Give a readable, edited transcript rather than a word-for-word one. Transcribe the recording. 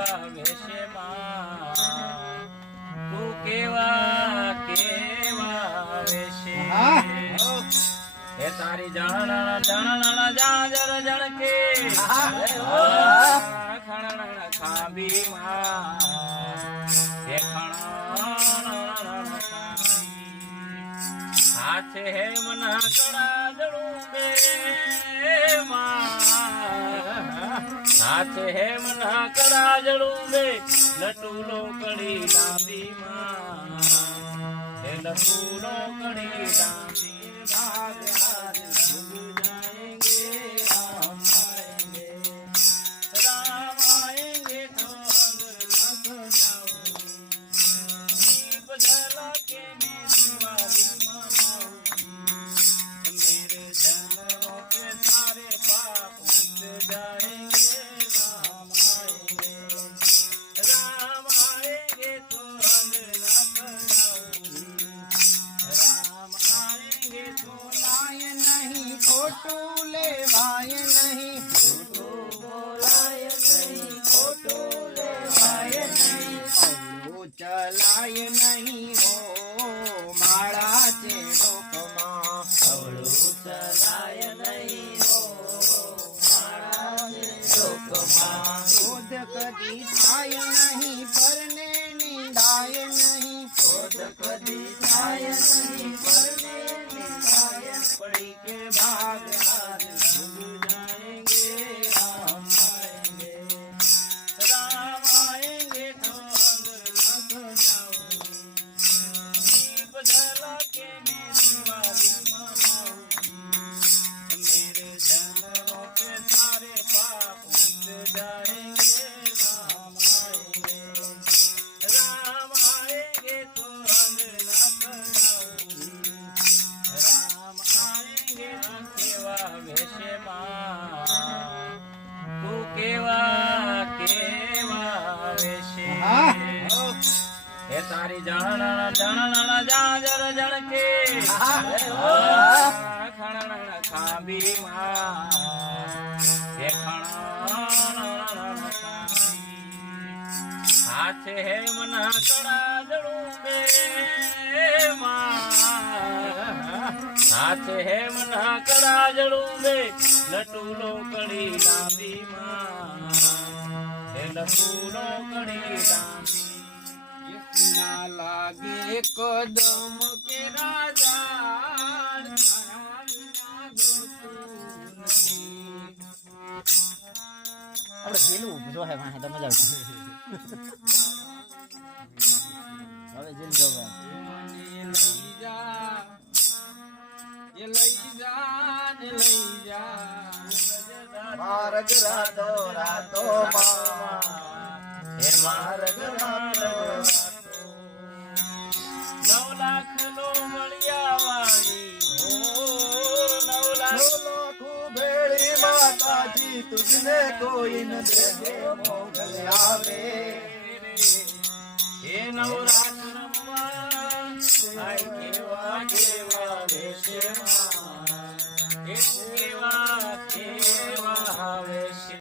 કેવા વેશે માં તું કેવા કેવા વેશે હે તારી જણ જાજર જણકે ખણ ખાબી માં હે ખણ હાથે હે મના કડા જડું બે હાથે હે મના કડા જડું બે લટુલો કડી લાંબી માં હે લટુલો કડી લાંબી ભાગ આજ ડૂબ જાએંગે રામ આएंगे तो अंदर न जाऊं दीप जला के मैं दिवाली मेरे जन्मों के सारे पाप मिट जाएंगे राम आएंगे तो रंग न सजाऊंगी राम आएंगे तो लाय नहीं खोटू लेवाय नहीं झूठो बोलाय नहीं खोटो लेवाय नहीं अवळो चलाय नहीं हो माळा चे डोकमा અવળું ચલાય નહીં હો મારા લોકમાં ક્રોધ કદી થાય નહીં પરને નિંદાય નહીં ક્રોધ કદી થાય નહીં પરને નિંદાય પડી કે ભાગ આજ ડૂબ જાએંગે રામ આएंगे तो अंदर न सजाऊंगी दीप जला के मैं दिवाली मनाऊंगी मेरे जन्मों के सारे पाप मिट जाएंगे राम आएंगे तो अंदर न सजाऊंगी राम आएंगे तो केवा वेशे માં તું કેવા કેવા વેશે હે તારી જણ જાજર જણકે ખણ ખાબી માં હે ખણ હાથે હે મના કડા જડું બે હાથે હે મના કડા જડું બે લટુલો કડી લાંબી માં હે લટુલો કડી લાંબી ના લાગે કદમ કે રાજા તારા વિના ગોતું નથી. આપણે જેલું જો હે વાહે તો મજા આવશે હવે જેલ જોવા મને લઈ જા એ લઈ જા ને લઈ જા માર્ગ રાતો રાતો માં હે માર્ગ રાતો 9 લાખ નો મળ્યા વાળી હો 9 લાખ ભેળી માતાજી તુજને કોઈ ન દેખે મોગલ આવે હે નવરાત્ર